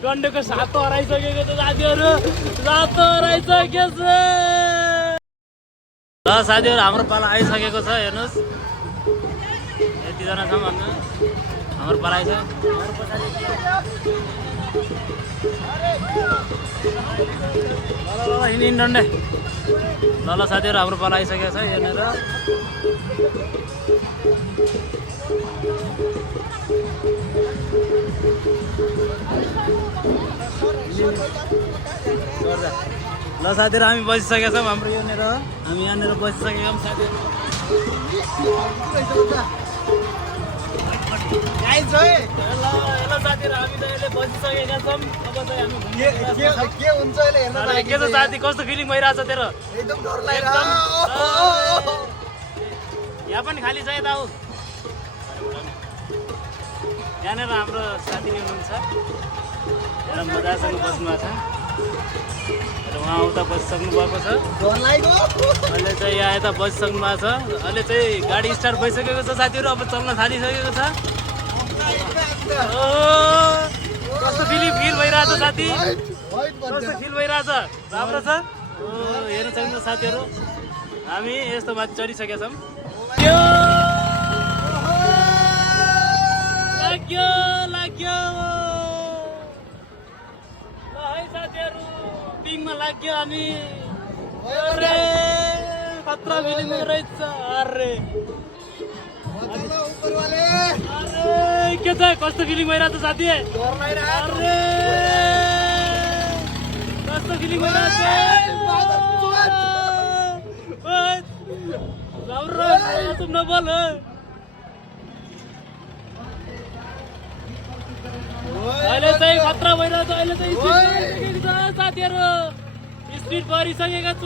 डन्डेको सातो हराइसकेको छ साथीहरू, सातो हराइसकेको छ। ल साथीहरू हाम्रो पाला आइसकेको छ, हेर्नुहोस् यतिजना छौँ भन्नु हाम्रो पाला आइछ। ल हिँड डन्डे। ल साथीहरू हाम्रो पाला आइसकेको छ यहाँनिर। ल साथीहरू हामी बसिसकेका छौँ, हाम्रो यहाँनिर हामी यहाँनिर बसिसकेका छौँ साथीहरू। साथीहरू हामी त अहिले बसिसकेका छौँ। अब चाहिँ हामी के छ साथी, कस्तो फिलिङ भइरहेछ तेरो? एकदम डर लागिरहेछ। यहाँ पनि खाली छ, यता आऊ। यहाँनिर हाम्रो साथी हुनुहुन्छ, यहाँ मजासँग बस्नु भएको छ र उहाँ उता बसिसक्नु भएको छ। अहिले चाहिँ यहाँ यता बसिसक्नु भएको छ। अहिले चाहिँ गाडी स्टार्ट भइसकेको छ साथीहरू, अब चल्न थालिसकेको छ। कस्तो फिल भइरहेछ साथी, कस्तो फिल भइरहेछ? राम्रो छ। हेर्नु सक्नुहुन्छ साथीहरू, हामी यस्तो माथि चढिसकेका छौँ। लाग्यो लाग्यो ल है साथीहरू, पिङमा लाग्यो हामी। अरे खतरा फिलिङ रहेछ। अरे के छ, कस्तो फिलिङ भइरहेछ साथी? अरे कस्तो फिलिङ भइरहेछ? तुम नबोल। अहिले चाहिँ खतरा भइरहेछ। अहिले चाहिँ साथीहरू स्पिड भरिसकेका छ।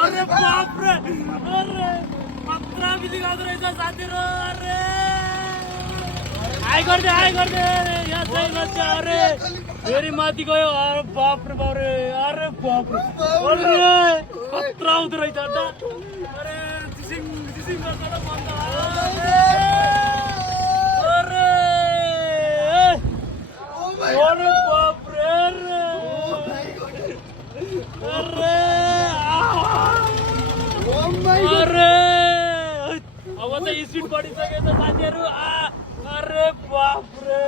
अरे बाप्रे, अरे खतरा फिलिङ आउँदो रहेछ साथीहरू। अरे हाई गरिदे, हाई गरिदे। यहाँ चाहिँ मान्छे अरे फेरि माथि गयो। अरे बाप्रे बाप्रे, अरे बाप्रे, अरे खतरा आउँदो रहेछ। अरे जिसिङ जिसिङ गर्छ त बन्द। अरे बाप्रे, अरे अरे अब चाहिँ स्पिड बढिसकेछ साथीहरू। अरे बाप्रे,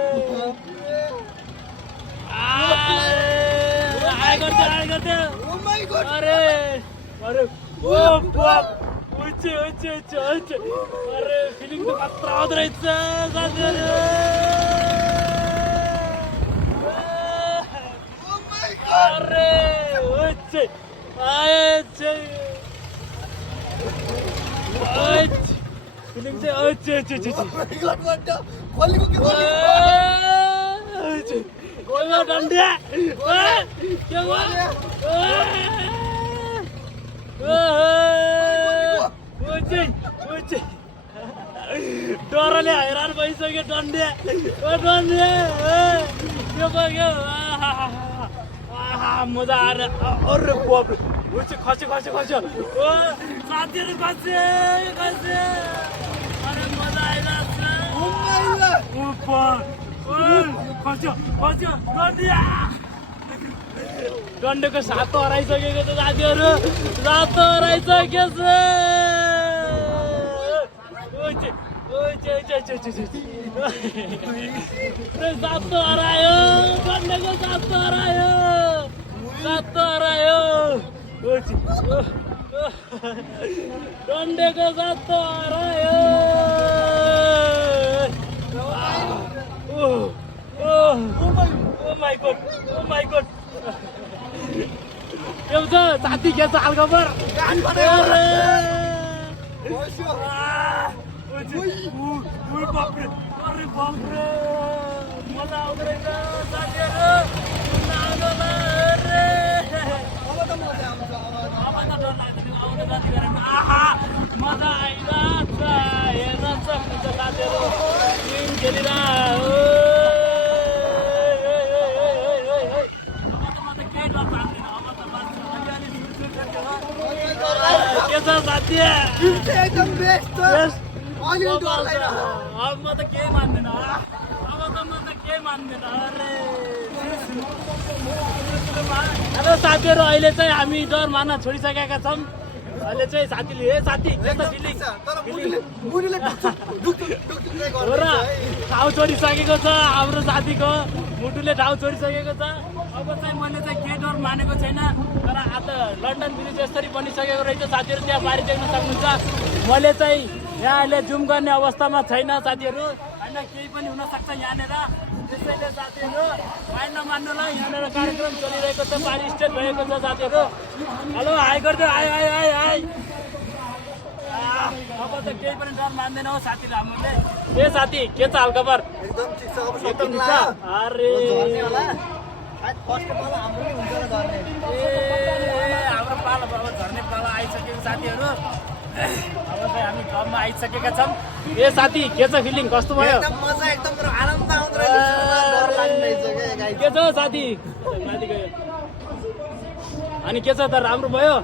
आइ गर्दै। अरे अरे ओ बाप, अरे फिलिङ त खतरा आउँदो रहेछ साथीहरू। अरे फिलिङ चाहिँ डन्डिया के डरले हैरान भइसक्यो। डन्डिया डन्डिया के भयो? मजा आएर। अरे बाप्रे, खस्यो साथीहरू, खस्यो। अरे मजा आइरहेछ। खस्यो डन्डेको सातो हराइसकेको छ साथीहरू, सातो हराइसकेको छ। सातो हरायो, डन्डेको सातो हरायो, सातो हरायो। डन्डेको सातो हरायो। माई गॉड, के भन्छ साथी, के छ हालखबर? बाप्रे, अरे बाप्रे, मजा आउँदो रहेछ साथीहरू। मजा आइरहेछ। हेर्न सक्नुहुन्छ साथीहरू, गेम खेलिरहेको। के छ साथी? एकदम बेस्ट। अब म त केही मान्दैन अरे हेलो साथीहरू अहिले चाहिँ हामी डर मान्न छोडिसकेका छौँ अहिले चाहिँ साथीले साथी के त फिलिङ हो र ठाउँ छोडिसकेको छ हाम्रो साथीको मुटुले ठाउँ छोडिसकेको छ अब चाहिँ मैले चाहिँ केही डर मानेको छैन तर आज लन्डन ब्रिज यसरी बनिसकेको रहेछ साथीहरू त्यहाँ बारी देख्न सक्नुहुन्छ मैले चाहिँ यहाँ अहिले जुम गर्ने अवस्थामा छैन साथीहरू होइन केही पनि हुनसक्छ यहाँनिर त्यसैले साथीहरू मान्न मान्नुलाई यहाँनिर कार्यक्रम चलिरहेको छ बारी स्टेट भएको छ साथीहरू हेलो हाई गरिदियो हाई अब त केही पनि डर मान्दैन हो साथीहरू हामीले ए साथी के छ हालखबर एकदम ठिक छ अब एकदम ठिक छ अरे हाम्रो पालो अब झर्ने पालो आइसकेको साथीहरू अब चाहिँ हामी घरमा आइसकेका छौँ ए साथी के छ फिलिङ कस्तो भयो एकदम मजा एकदम आनन्द आउँदो रहेछ के छ साथी अनि के छ त राम्रो भयो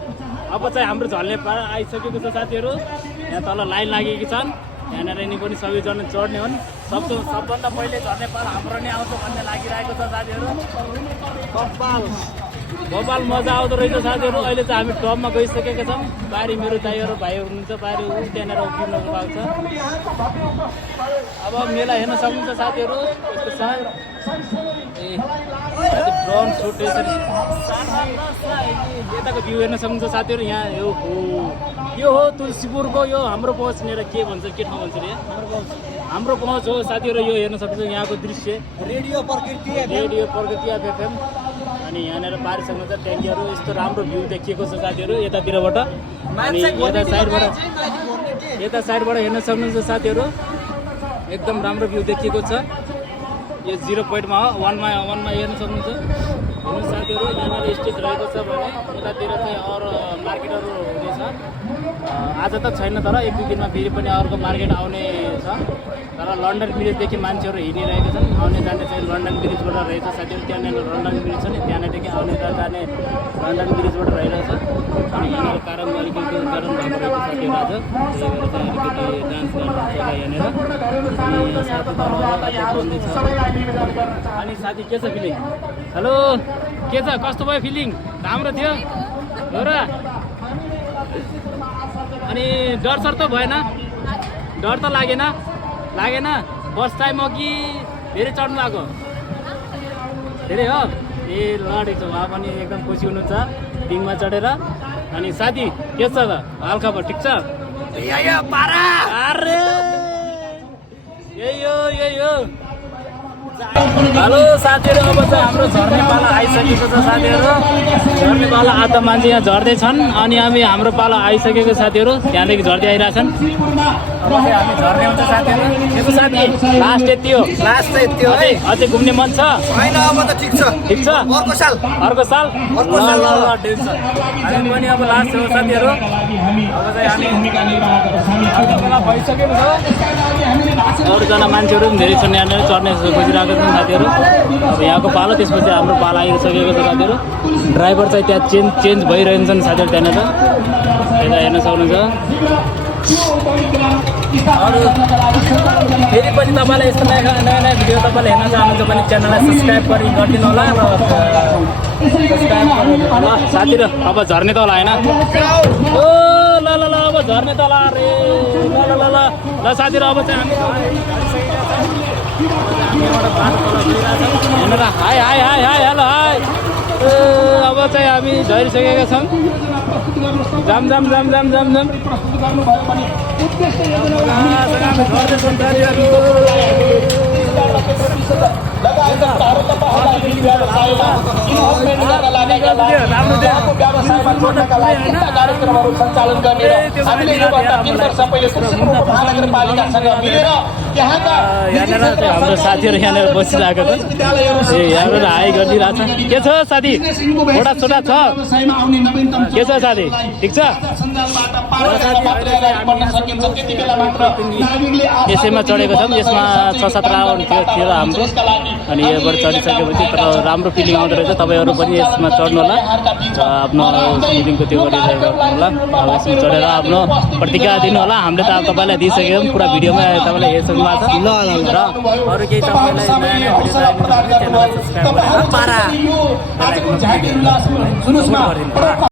अब चाहिँ हाम्रो झर्ने पालो आइसकेको छ साथीहरू यहाँ तल लाइन लागेकी छन् यहाँनिर यिनी पनि सबैजना चढ्ने हुन् सबभन्दा पहिले झर्ने पालो हाम्रो नै आउँछ भन्ने लागिरहेको छ साथीहरू कपाल मजा आउँदो रहेछ साथीहरू अहिले चाहिँ हामी टपमा गइसकेका छौँ बारी मेरो दाइहरू भाइहरू हुनुहुन्छ बारी त्यहाँनिर उभिनु भएको छ अब मेला हेर्न सक्नुहुन्छ साथीहरू यस्तो छ ए ड्रोन सुट यताको भ्यू हेर्न सक्नुहुन्छ साथीहरू यहाँ यो हो तुलसीपुरको यो हाम्रो पहुँचनेर के भन्छ के ठाउँ भन्छ अरे हाम्रो पहुँच हो साथीहरू यो हेर्न सक्नुहुन्छ यहाँको दृश्य रेडियो प्रकृति एफएम अनि यहाँनिर बारी सक्नुहुन्छ ट्याङ्कीहरू यस्तो राम्रो भ्यू देखिएको छ साथीहरू यतातिरबाट अनि यता साइडबाट हेर्न सक्नुहुन्छ साथीहरू एकदम राम्रो भ्यू देखिएको छ यो 0 पोइन्टमा हो वनमा हेर्न सक्नुहुन्छ हेर्नु साथीहरू यहाँनिर स्टेज रहेको छ भने उतातिर चाहिँ अरू मार्केटहरू हुनेछ आज त छैन तर 1-2 दिनमा फेरि पनि अर्को मार्केट आउने छ तर लन्डन ब्रिजदेखि मान्छेहरू हिँडिरहेका छन् आउने जाने चाहिँ लन्डन ब्रिजबाट रहेछ साथीहरू त्यहाँनिर लन्डन ब्रिज छ नि त्यहाँदेखि आउने जाने लन्डन ब्रिजबाट रहेछ अनि यहाँनिर कारण अलिकति उद्घाटन भएको रहेछ साथीहरू आज त्यही भएर चाहिँ अलिकति डान्स गर्नुहुन्छ यहाँनिर अनि साथी के छ फिलिङ हेलो के छ कस्तो भयो फिलिङ राम्रो थियो हो र अनि डर सर त भएन डर त लागेन बस टाइम हो कि धेरै चढ्नु भएको धेरै हो ए लडेको छ उहाँ पनि एकदम खुसी हुनुहुन्छ डिङमा चढेर अनि साथी के छ त हालखबर ठिक छ अरे यही हो हेलो साथीहरू अब चाहिँ हाम्रो झर्ने पालो आइसकेको छ साथीहरू झर्ने पालो आधा मान्छे यहाँ झर्दैछन् अनि हाम्रो पालो आइसकेको साथीहरू त्यहाँदेखि झर्दै आइरहेछन् अब चाहिँ हामी झर्ने हुन्छ साथीहरू यसो साथी लास्ट यति हो अझै घुम्ने मन छ ठिक छ अर्को साल हामी पनि अब लास्ट हो साथीहरू अब चाहिँ हामी भइसकेको छ अरूजना मान्छेहरू पनि धेरै छन् यहाँनिर चढ्ने खोजिरहेको छन् साथीहरू अब यहाँको पालो त्यसपछि हाम्रो पालो आइसकेको छ साथीहरू ड्राइभर चाहिँ त्यहाँ चेन्ज भइरहन्छन् साथीहरू त्यहाँनिर यता हेर्न सक्नुहुन्छ अरू फेरि पनि तपाईँलाई यस्तो नयाँ नयाँ भिडियो तपाईँले हेर्न चाहनुहुन्छ भने च्यानललाई सब्सक्राइब गरिदिनु होला र सब्सक्राइब ल साथीहरू अब झर्ने त होला होइन ओ ल अब झर्ने त होला अरे ल साथीहरू अब चाहिँ हेर्नु हाई हेलो हाई अब चाहिँ हामी झरिसकेका छौँ जाम कार्यक्रमहरू सञ्चालन गर्ने हामीले योभन्दा 3 वर्ष पहिले तुलसीपुर महानगरपालिकासँग मिलेर यहाँका हाम्रो साथीहरू यहाँनिर बसिरहेको छ ए यहाँबाट हाई गरिदिरहेको छ के छ साथी छोटा छ के छ साथी ठिक छ यसैमा चढेको छौँ यसमा 6-7 राउन्ड थियो हाम्रो अनि योबाट चढिसकेपछि तर राम्रो फिलिङ आउँदो रहेछ। तपाईँहरू पनि यसमा चढ्नु होला र आफ्नो फिलिङको त्यो गरिरहेको होला। अब यसमा चढेर आफ्नो प्रतिक्रिया दिनु होला। हामीले त अब तपाईँलाई दिइसक्यौँ, पुरा भिडियोमा तपाईँलाई हेरिसक्नु भएको छ र अरू केही तपाईँलाई नयाँ नयाँ भिडियो चाहिएको छ भने च्यानललाई सब्सक्राइब गरेर पारा बेल आइकनमा क्लिक गरिदिनु होला।